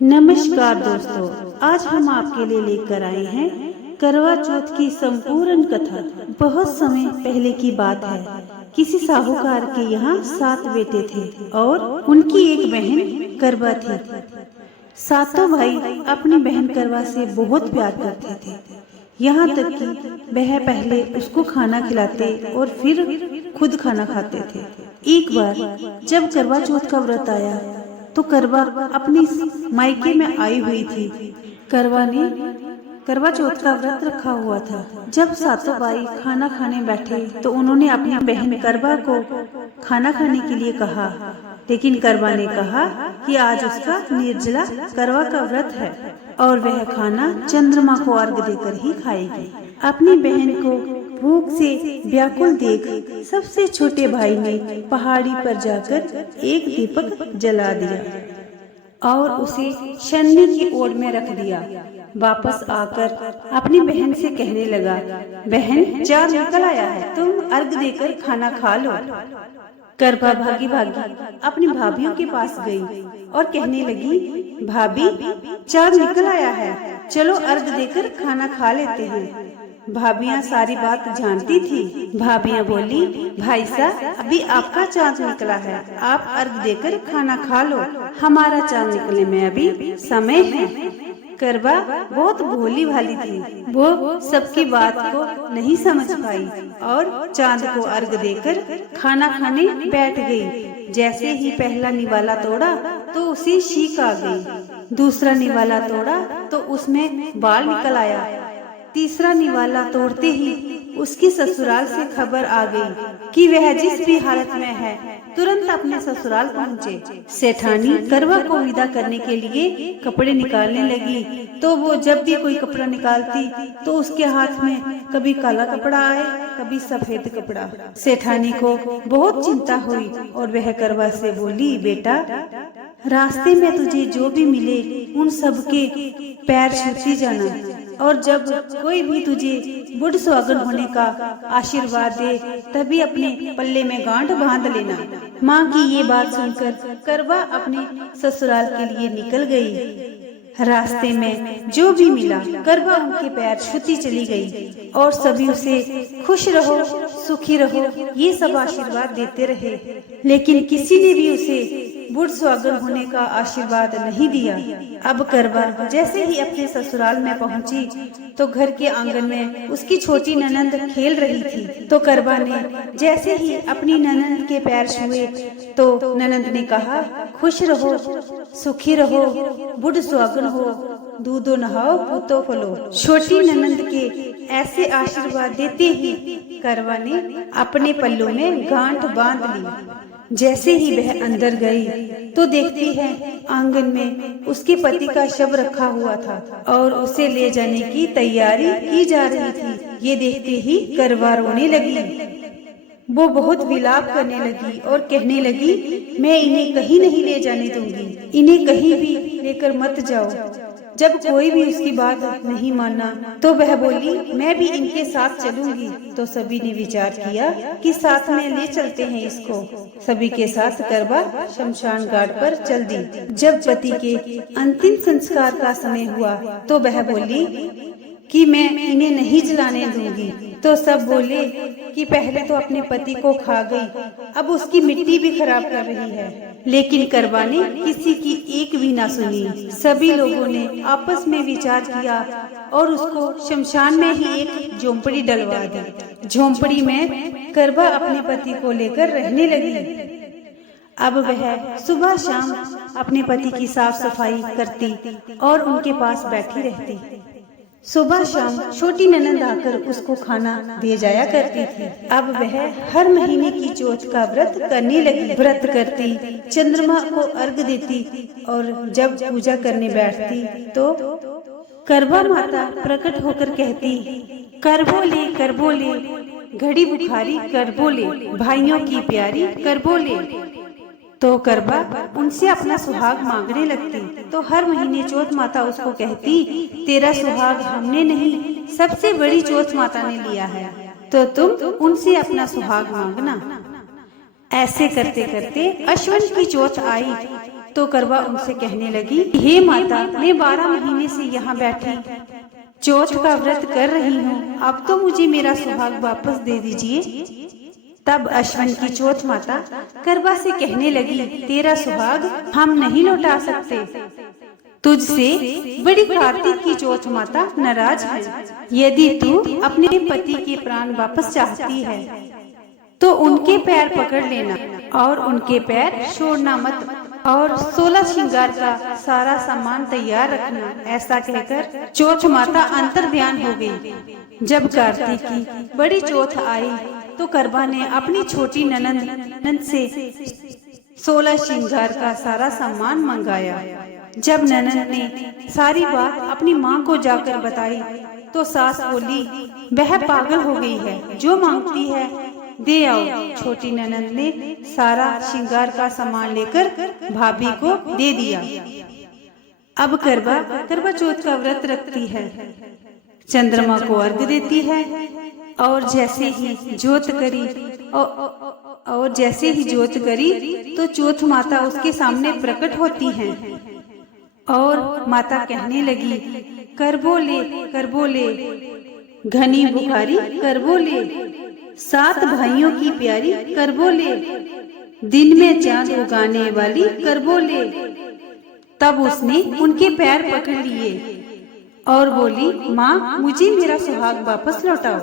नमस्कार दोस्तों, आज हम आपके लिए लेकर आए हैं करवा चौथ की संपूर्ण कथा। बहुत समय पहले की बात है। किसी साहूकार के यहाँ 7 बेटे थे और उनकी एक बहन करवा थी। सातों भाई अपनी बहन करवा से बहुत प्यार करते थे, यहाँ तक कि वह पहले उसको खाना खिलाते और फिर खुद खाना खाते थे। एक बार जब करवा चौथ का व्रत आया तो करवा अपनी मायके में आई हुई थी। करवा ने करवा चौथ का व्रत रखा हुआ था। जब सातों भाई खाना खाने बैठे तो उन्होंने अपनी बहन करवा को खाना खाने के लिए कहा, लेकिन करवा ने कहा कि आज उसका निर्जला करवा का व्रत है और वह खाना चंद्रमा को अर्घ देकर ही खाएगी। अपनी बहन को भूख से व्याकुल देख सबसे छोटे भाई ने पहाड़ी पर जाकर एक दीपक जला दिया और उसे छन्नी की ओर में रख दिया। वापस आकर अपनी बहन से कहने लगा, बहन चाँद निकल आया है, तुम अर्घ देकर खाना खा लो। करवा भागी भागी अपनी भाभीियों के पास गई और कहने लगी, भाभी चाँद निकल आया है, चलो अर्घ देकर खाना खा लेते हैं। भाभियाँ सारी बात जानती थी। भाभियाँ बोली, भाई साहब अभी आपका चाँद निकला है, आप अर्घ देकर खाना खा लो, हमारा चाँद निकलने में अभी समय है। करवा बहुत भोली भाली थी, वो सबकी बात को नहीं समझ पाई और चाँद को अर्घ देकर खाना खाने बैठ गई। जैसे ही पहला निवाला तोड़ा तो उसे शीख आ गई, दूसरा निवाला तोड़ा तो उसमें बाल निकल आया, तीसरा निवाला तोड़ते ही उसकी ससुराल से खबर आ गई कि वह जिस भी हालत में है तुरंत अपने ससुराल पहुँचे। सेठानी करवा को विदा करने के लिए कपड़े निकालने लगी तो वो जब भी कोई कपड़ा निकालती तो उसके हाथ में कभी काला कपड़ा आए, कभी सफेद कपड़ा। सेठानी को बहुत चिंता हुई और वह करवा से बोली, बेटा रास्ते में तुझे जो भी मिले उन सबके पैर छूती जाना और जब कोई भी तुझे बुढ़ सुहागन होने का आशीर्वाद दे तभी अपने पल्ले में गांठ बांध लेना। माँ की ये बात सुनकर करवा अपने ससुराल के लिए निकल गई। रास्ते में जो भी मिला करवा उनके पैर छूती चली गई और सभी उसे खुश रहो, सुखी रहो ये सब आशीर्वाद देते रहे, लेकिन किसी ने भी उसे बुढ़ सुहागन होने का आशीर्वाद नहीं दिया। अब करवा जैसे ही अपने ससुराल में पहुंची तो घर के आंगन में उसकी छोटी ननंद खेल रही थी। तो करवा ने जैसे ही अपनी ननंद के पैर छुए तो ननंद ने कहा, खुश रहो, सुखी रहो, बुढ़ सुहागन हो, दूधो नहाओ, पूतो फलो। छोटी ननंद के ऐसे आशीर्वाद देते ही करवा ने अपने पल्लों में गांठ बांध ली। जैसे ही वह अंदर गई तो देखती है आंगन में उसके पति का शव रखा हुआ था और उसे ले जाने की तैयारी की जा रही थी। ये देखते ही करवा रोने लगी। वो बहुत विलाप करने लगी और कहने लगी, मैं इन्हें कहीं नहीं ले जाने दूंगी, इन्हें कहीं भी लेकर मत जाओ। जब कोई भी उसकी बात नहीं माना तो वह बोली, मैं भी इनके साथ चलूंगी। तो सभी ने विचार किया कि साथ में ले चलते हैं इसको। सभी के साथ करवा शमशान घाट पर चल दी। जब पति के अंतिम संस्कार का समय हुआ तो वह बोली कि मैं इन्हें नहीं जलाने दूंगी। तो सब बोले कि पहले तो अपने पति को खा गई, अब उसकी मिट्टी भी खराब कर रही है। लेकिन करवा ने किसी की एक भी ना सुनी। सभी लोगों ने आपस में विचार किया और उसको शमशान में ही एक झोंपड़ी डलवा दी। झोंपड़ी में करवा अपने पति को लेकर रहने लगी। अब वह सुबह शाम अपने पति की साफ सफाई करती और उनके पास बैठी रहती। सुबह शाम छोटी ननंद आकर उसको खाना दे जाया करती थी। अब वह हर महीने की चौथ का व्रत करने लगी। व्रत करती, चंद्रमा को अर्घ देती और जब पूजा करने बैठती तो करवा माता प्रकट होकर कहती, कर बोले घड़ी बुखारी कर बोले, भाइयों की प्यारी कर बोले। तो करवा उनसे अपना सुहाग मांगने लगती। तो हर महीने चौथ माता उसको कहती, तेरा सुहाग हमने नहीं, सबसे बड़ी चौथ माता ने लिया है, तो तुम उनसे अपना सुहाग मांगना। ऐसे करते करते अश्विन की चौथ आई तो करवा उनसे कहने लगी, हे माता, मैं 12 महीने से यहाँ बैठी चौथ का व्रत कर रही हूँ, अब तो मुझे मेरा सुहाग वापस दे दीजिए। तब अश्विन की चौथ माता करवा से कहने लगी, तेरा सुहाग हम नहीं लौटा सकते, तुझसे बड़ी कार्तिक की चौथ माता नाराज है। यदि तू अपने पति के प्राण वापस चाहती है तो उनके पैर पकड़ लेना और उनके पैर छोड़ना मत, और 16 श्रृंगार का सारा सामान तैयार रखना। ऐसा कहकर चौथ माता अंतर्ध्यान हो गई। जब कार्तिक की बड़ी चौथ आई तो करवा ने अपनी छोटी ननंद से 16 श्रृंगार का सारा सामान मंगाया। जब ननंद ने सारी बात अपनी माँ को जाकर बताई तो सास बोली, वह पागल हो गई है, जो मांगती है दे आओ। छोटी ननंद ने सारा श्रृंगार का सामान लेकर भाभी को दे दिया। अब करवा चौथ का व्रत रखती है, चंद्रमा को अर्घ्य देती है और जैसे ही ज्योत करी तो चौथ माता उसके सामने प्रकट होती हैं और माता कहने लगी, करबो ले घनी बुखारी, करबो ले 7 भाइयों की प्यारी, करबो ले दिन में चांद उगाने वाली, करबो ले। तब उसने उनके पैर पकड़ लिए और बोली, माँ, मुझे मेरा सुहाग वापस लौटाओ।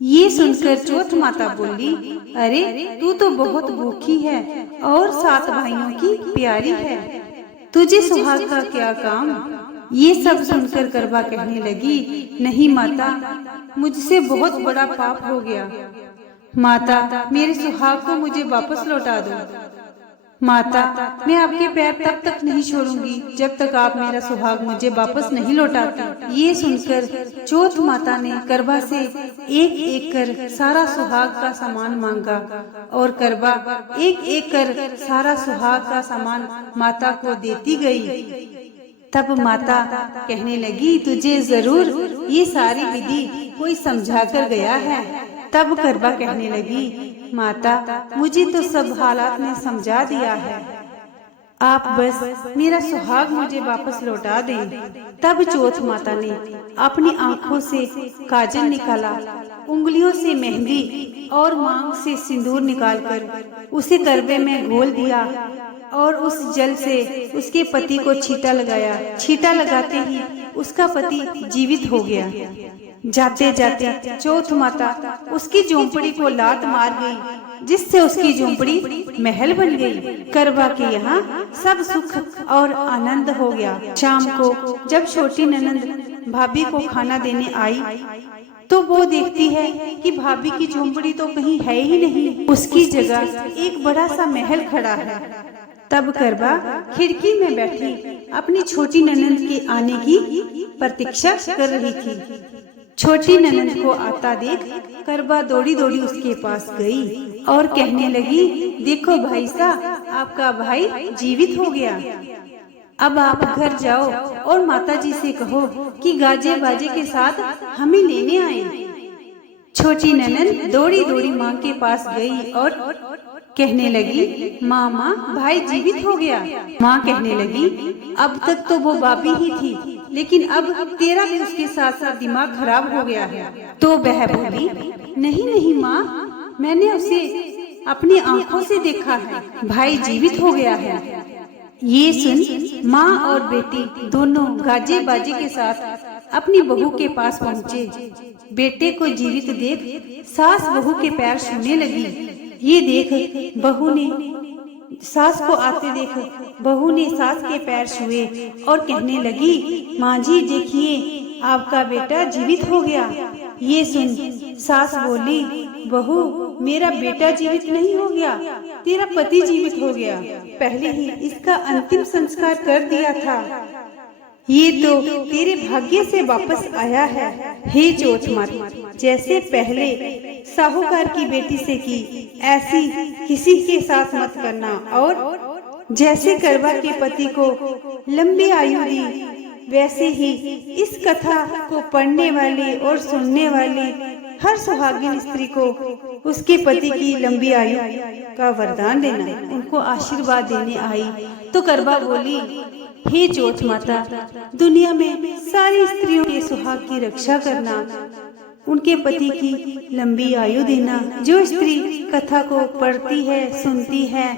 ये सुनकर चौथ माता बोली, अरे तू तो बहुत भूखी है और 7 भाइयों की प्यारी है, तुझे सुहाग का क्या काम। ये सब सुनकर करवा कहने लगी, नहीं माता, मुझसे बहुत बड़ा पाप हो गया, माता मेरे सुहाग को मुझे वापस लौटा दो। माता, मैं आपके पैर तब तक नहीं छोड़ूंगी जब तक आप मेरा सुहाग मुझे वापस नहीं लौटाती। ये सुनकर चौथ माता ने करवा से एक एक कर सारा सुहाग का सामान मांगा और करवा एक एक कर सारा सुहाग का सामान माता को देती गई। तब माता कहने लगी, तुझे जरूर ये सारी विधि कोई समझा कर गया है। तब करवा कहने लगी, माता, मुझे तो सब हालात ने समझा दिया है, आप बस मेरा सुहाग मुझे वापस लौटा दें। तब चौथ माता ने अपनी आंखों से काजल निकाला, उंगलियों से मेहंदी और मांग से सिंदूर निकालकर उसे करवे में घोल दिया और उस जल से उसके पति को छींटा लगाया। छींटा लगाते ही उसका पति जीवित हो गया। जाते जाते चौथ माता उसकी झोंपड़ी को लात मार गई, जिससे उसकी झोंपड़ी महल बन गई। करवा के यहाँ सब सुख और आनंद हो गया। शाम को जब छोटी ननंद भाभी को खाना देने आई तो वो देखती है कि भाभी की झोंपड़ी तो कहीं है ही नहीं, उसकी जगह एक बड़ा सा महल खड़ा है। तब करवा खिड़की में बैठी अपनी छोटी ननंद के आने की प्रतीक्षा कर रही थी। छोटी ननंद को आता देख करवा दौड़ी दौड़ी उसके पास गई और कहने लगी, देखो भाई साहब, आपका भाई जीवित हो गया। अब आप घर जाओ और माताजी से कहो कि गाजे बाजे के साथ हमें लेने आए। छोटी ननंद दौड़ी दौड़ी माँ के पास गई और कहने लगी, माँ, भाई जीवित हो गया। माँ कहने लगी, अब तक तो वो बाबी ही थी, लेकिन अब तेरा भी उसके साथ साथ दिमाग खराब हो गया है। तो वह बोली, नहीं माँ, मैंने उसे अपनी आंखों से देखा है, भाई जीवित हो गया है। ये सुन माँ और बेटी दोनों गाजे बाजे के साथ अपनी बहू के पास पहुँचे। बेटे को जीवित देख सास बहू के पैर छूने लगी। ये देख बहू ने सास को आते देख बहू ने सास के पैर छुए और कहने लगी, माँ जी देखिए, आपका बेटा जीवित हो गया। ये सुन सास बोली, बहू, मेरा बेटा जीवित नहीं हो गया, तेरा पति जीवित हो गया, पहले ही इसका अंतिम संस्कार कर दिया था। ये तो तेरे भाग्य से वापस आया है। हे चौथ माता, जैसे पहले साहूकार की बेटी से की, ऐसी किसी के साथ मत करना, और जैसे करवा के पति को लंबी आयु दी, वैसे ही इस कथा को पढ़ने वाले और सुनने वाले हर सुहागिन स्त्री को उसके पति की लंबी आयु का वरदान देना, उनको आशीर्वाद देने आई। तो करवा बोली, हे जोत माता, दुनिया में सारी स्त्रियों के सुहाग की रक्षा करना, उनके पति की लंबी आयु देना। जो स्त्री कथा को पढ़ती है, सुनती है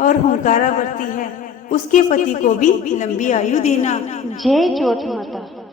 और हुंकारा भरती है, उसके पति को भी लंबी आयु देना। जय जोत माता।